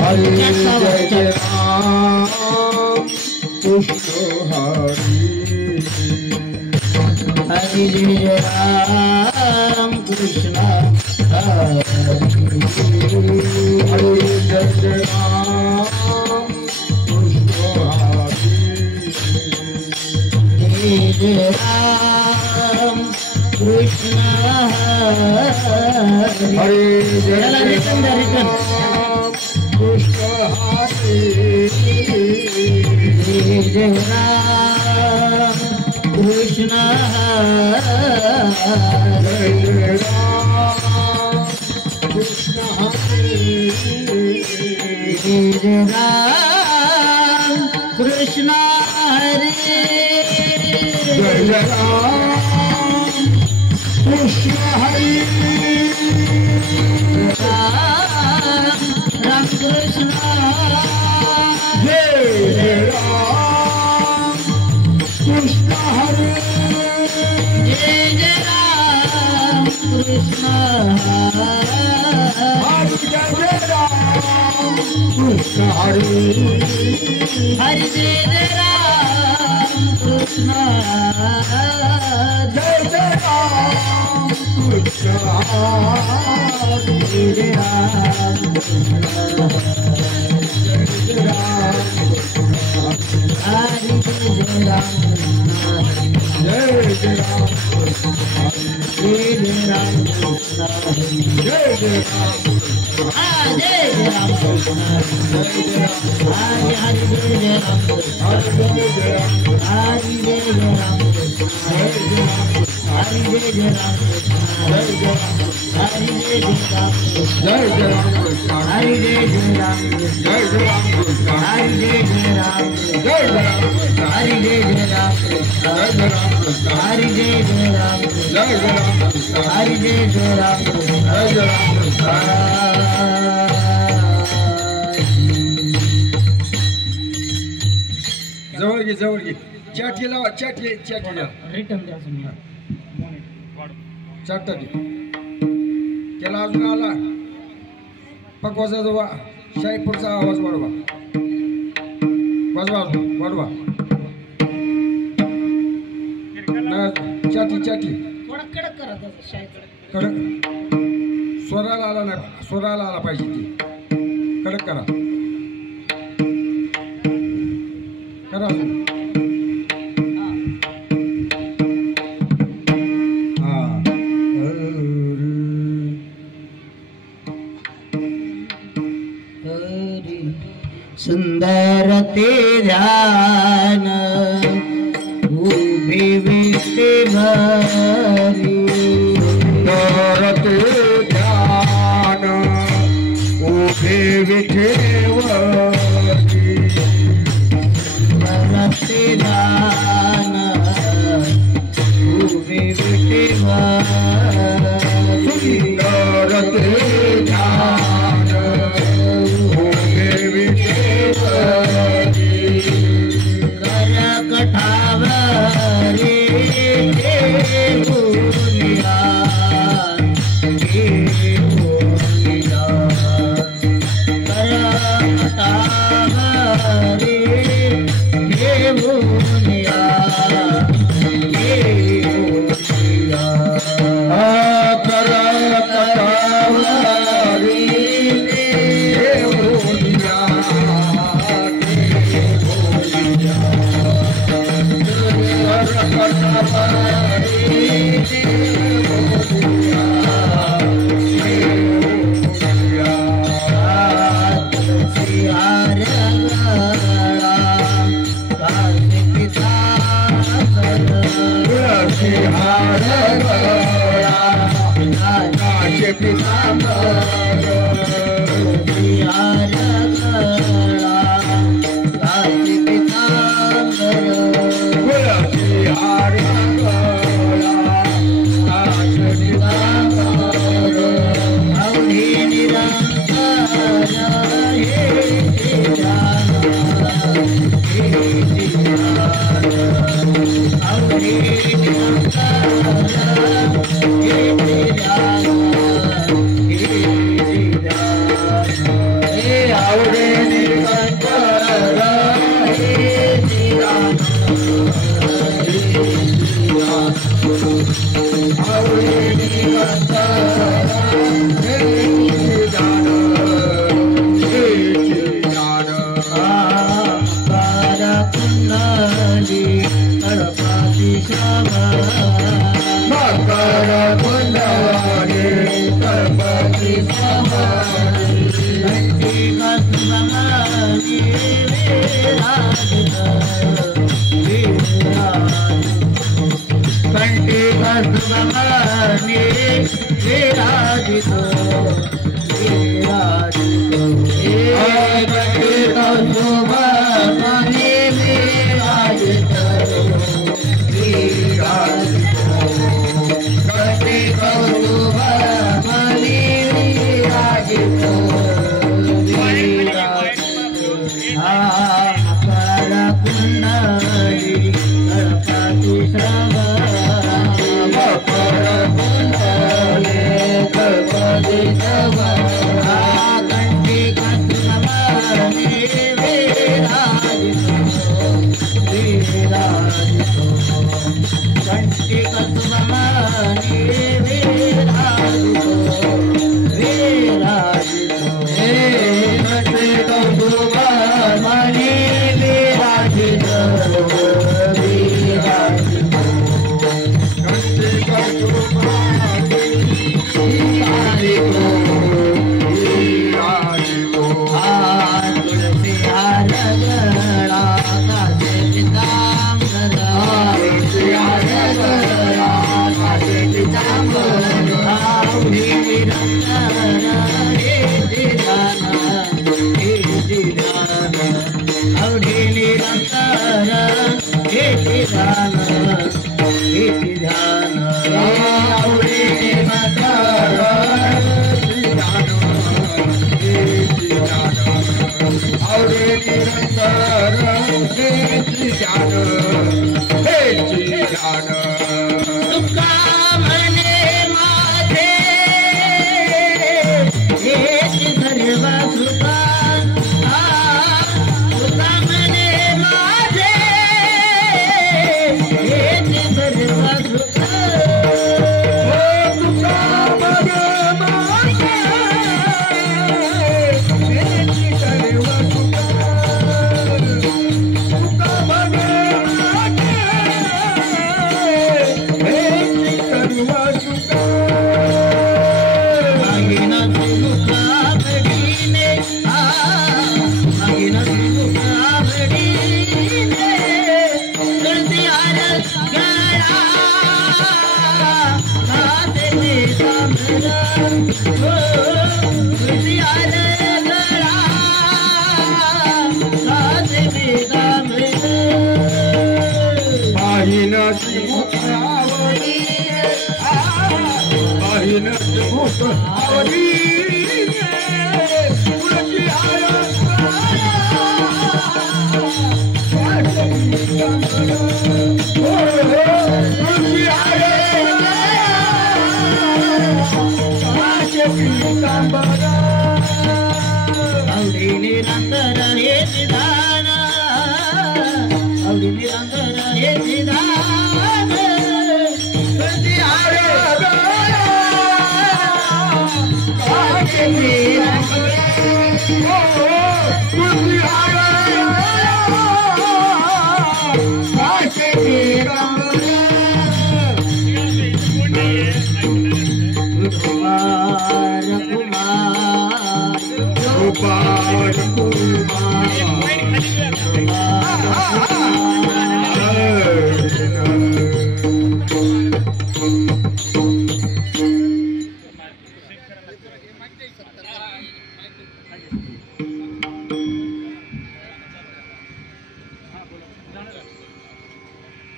हरे जय जय राम कृष्ण हरे हरि जय राम कृष्ण हरे हरे जय जय राम कृष्ण हरे जय राम कृष्ण हरे हरे जय चला रिटर्न द्या रिटर्न कृष्ण हरे जय राम कृष्ण हरे जय राम कृष्ण हरे जय राम कृष्ण हरे जय जय राम कृष्ण हरे राम कृष्ण जय जय राम कृष्ण हरे जय जय राम कृष्ण हरे जय जय राम कृष्ण हरे हरि जय जय राम कृष्ण जय जय राम कृष्ण हरे जय जय राम जय जय राम हरि जय जय राम जय जय राम जय जय राम कृष्ण जय जय राम जय जय राम कृष्ण जय जय राम हरि हरि जय जय राम कृष्ण हरे जय जय राम हरि जय जय राम कृष्ण हरि जय जय राम कृष्ण जय जय राम हरि जय जय राम कृष्ण जय जय राम कृष्ण हरि जय जय राम कृष्ण जय जय राम कृष्ण हरि जय जय राम कृष्ण जय जय राम कृष्ण हरि जय जय राम कृष्ण जय जय राम कृष्ण हरि जय जय राम कृष्ण जय जय राम कृष्ण हरि जय जय राम कृष्ण जय जय राम कृष्ण जवळ घे जवळ घे चाटी लावा चाटी लावा रिटर्न द्या समजा चाट घे त्याला अजून आला पकवाचा जवळ शाहीपूरचा आवाज वाढवा वाजवा अजून वाढवा चाटी चाटी थोडा कडक करा त्याचा शाही कडक कडक स्वराला आला नाही स्वराला आला पाहिजे ती कडक करा करा अजून हा हरी सुंदर ते ध्यान उभी विष्णुभरी करते ध्यान उभे विठेवरी करते ध्यान उभी विष्णुभरी करते ध्यान उभे विठेवरी करकटावरी देवुनिया देवुनिया करकटावरी देवुनिया देवुनिया करकटावरी देवुनिया Hare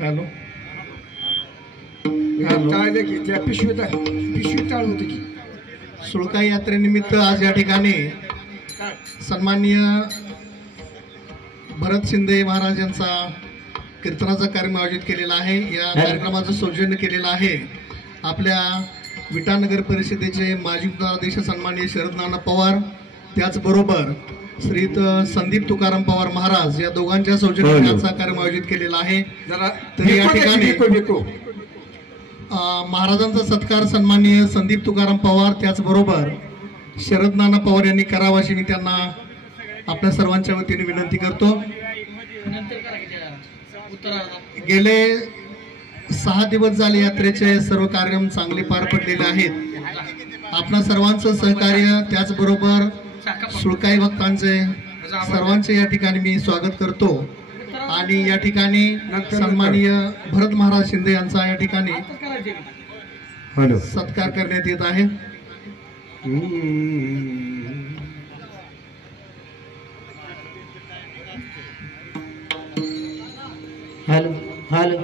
हॅलो टाळले की त्या पिशवी टाळ होती की सुळका यात्रेनिमित्त आज या ठिकाणी सन्माननीय भरत शिंदे महाराज यांचा कीर्तनाचा कार्यक्रम आयोजित केलेला आहे। या कार्यक्रमाचं सौजन्य केलेलं आहे आपल्या विटानगर परिषदेचे माजी उपाध्यक्ष सन्माननीय शरद नाना पवार, त्याचबरोबर श्रीत संदीप तुकाराम पवार महाराज या दोघांच्या सौजन्याने याचा कार्यक्रम आयोजित केलेला आहे। तर या ठिकाणी महाराजांचा सत्कार सन्माननीय संदीप तुकाराम पवार त्याचबरोबर शरद नाना पवार यांनी करावा अशी मी त्यांना आपल्या सर्वांच्या वतीने विनंती करतो। गेले 6 दिवस झाले यात्रेचे सर्व कार्यक्रम चांगले पार पडलेले आहेत। आपणा सर्वांचं सहकार्य त्याचबरोबर सुळकाई भक्तांचे सर्वांचे या ठिकाणी मी स्वागत करतो आणि या ठिकाणी सन्माननीय भरत महाराज शिंदे यांचा या ठिकाणी सत्कार करण्यात येत आहे. हॅलो हॅलो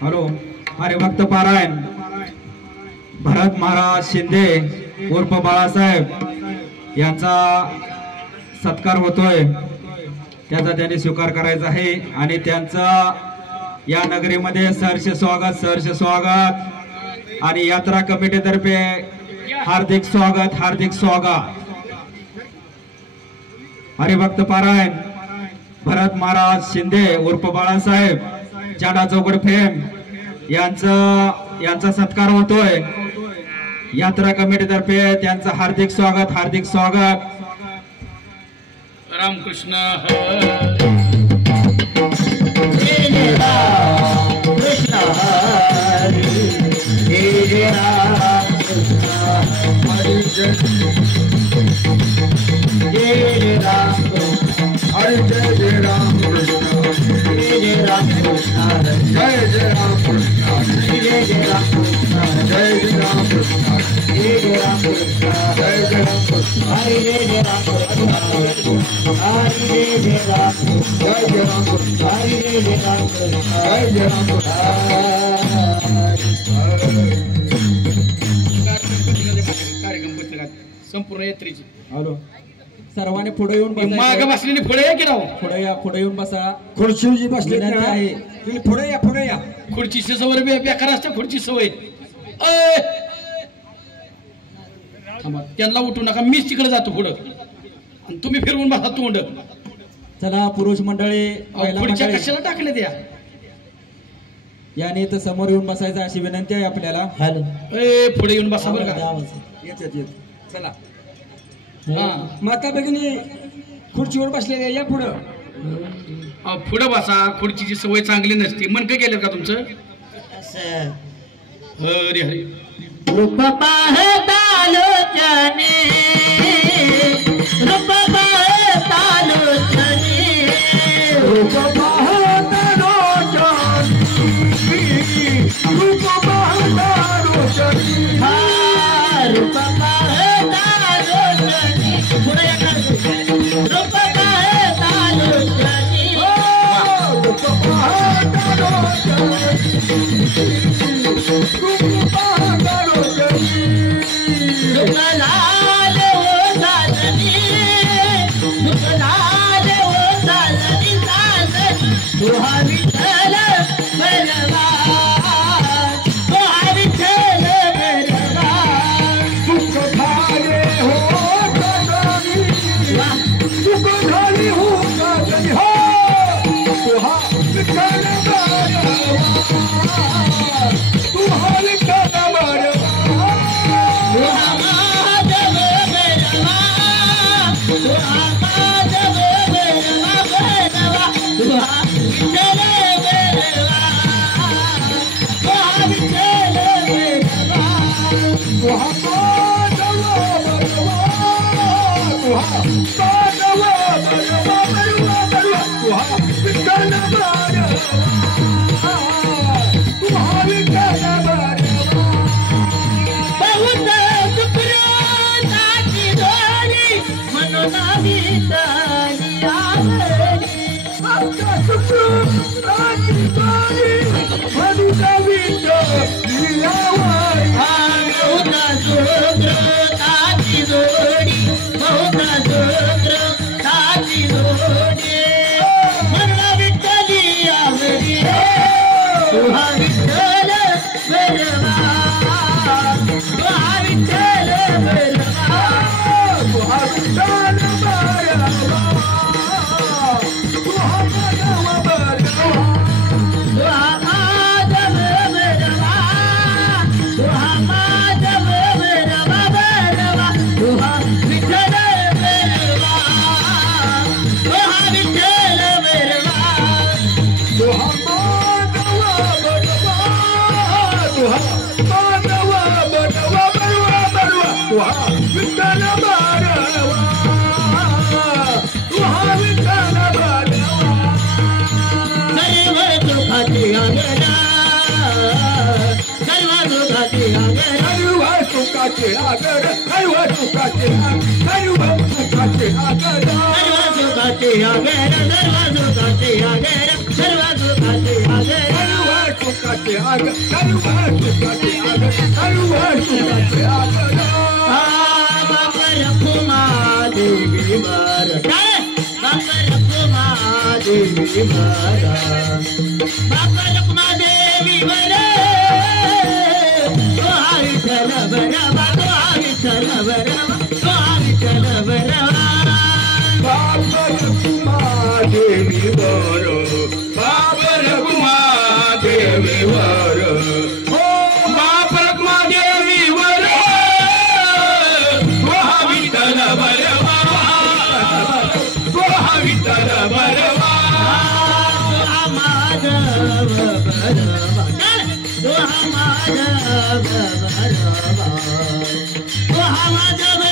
हॅलो हरिभक्त पारायण भरत महाराज शिंदे उर्फ बाळासाहेब यांचा सत्कार होतोय, त्याचा त्यांनी स्वीकार करायचा आहे आणि त्यांचा या नगरीमध्ये सहर्ष स्वागत आणि यात्रा कमिटीतर्फे हार्दिक स्वागत. हरिभक्त पारायण भरत महाराज शिंदे उर्फ बाळासाहेब चाडा चौकड फेम यांचा सत्कार होतोय. यात्रा कमिटीतर्फे त्यांचं हार्दिक स्वागत. रामकृष्ण जय राम कृष्ण हरी जय राम कृष्ण हरी जय राम हरे जय राम कृष्ण जय राम कृष्ण जय राम कृष्ण जय राम कृष्ण जय राम कृष्ण जय राम कृष्ण जय राम कृष्ण हरि जय राम कृष्ण हरि जय राम जय राम कृष्ण हरि जय राम कृष्ण जय राम कार्यक्रम पत्रकार संपूर्ण यात्रेची हॅलो सर्वांनी पुढे येऊन माग बसलेली फळे या की राव पुढे येऊन बसा. खुर्चीची बसले विनंती आहे. पुढे या खुर्चीची सवय बेकार असते. खुर्ची सवय अय! थांबा, त्यांना उठू नका, मीच तिकडे जातो पुढं आणि तुम्ही फिरवून बसा तोंड. चला पुरुष मंडळी महिला खुर्च्या मंडळी कशाला टाकले त्या याने इथं समोर येऊन बसायचं अशी विनंती आहे आपल्याला. हॅलो ए पुढे येऊन बसा बरं का. येत चला हा माता भगिनी खुर्चीवर बसलेल्या या पुढं पुढं बसा. खुर्चीची सवय चांगली नसते. मनकं गेलं का तुमचं? हरे हरे रूप पाहता लोचने रूप पाहता लोचने रूप पाहता लोचनी रूप पाहता लोचनी रूप पाहता लोचने पुढे रूप पाहता लोचने रूप पाहता लोचनी रूप पाहता लोचनी लाल हो साजनी लाल हो साजनी साजनी तुहा विठ्ठल बलवा तुहा विठ्ठल बलवा सुख झाले हो गगनी सुख झाली हो गगनी हो तुहा विठ्ठल बलवा तुहा विठ्ठल बलवा तुहा माधव बलवा तुहा माधव बलवा बलवा तुहा विठ्ठल बलवा तुहा विठ्ठल बलवा तुहा माधव बलवा तुहा माधव बलवा बलवा बलवा तुहा विठ्ठल बलवा तुहा विठ्ठल बलवा बहुत सुखराची जोडी म्हणून विठाली आवडी आमचा सुखराची जोडी म्हणून विठाली आवडी बहुता सुखराची जोडी बहुता सुखराची जोडी म्हणून विठाली आवडी तुहा विठ्ठल बलवा तुहा विठ्ठल बलवा तुहा विठ्ठल बलवा तुहा माधव बलवा सुखाचे आगर सर्व सुखाचे सर्व सुखाचे आगर सुखाचे आगर सर्व सुखाचे आगर सर्व सुखाचे आगर सुखाचे आगर सर्व सुखाचे आगर सर्व सुखाचे आगर बापर कुमा देवी वर बापर कुमा देवी वर बापर कुमा देवी वर तो विठ्ठल बरवा तो विठ्ठल बरवा तो विठ्ठल बरवा बापर कुमा देवी वर बापर कुमा देवी वर हो बापर कुमा देवी वर विठ्ठल बरवा विठ्ठल बरवा माधव बरवा तो माधव बरवा तो माधव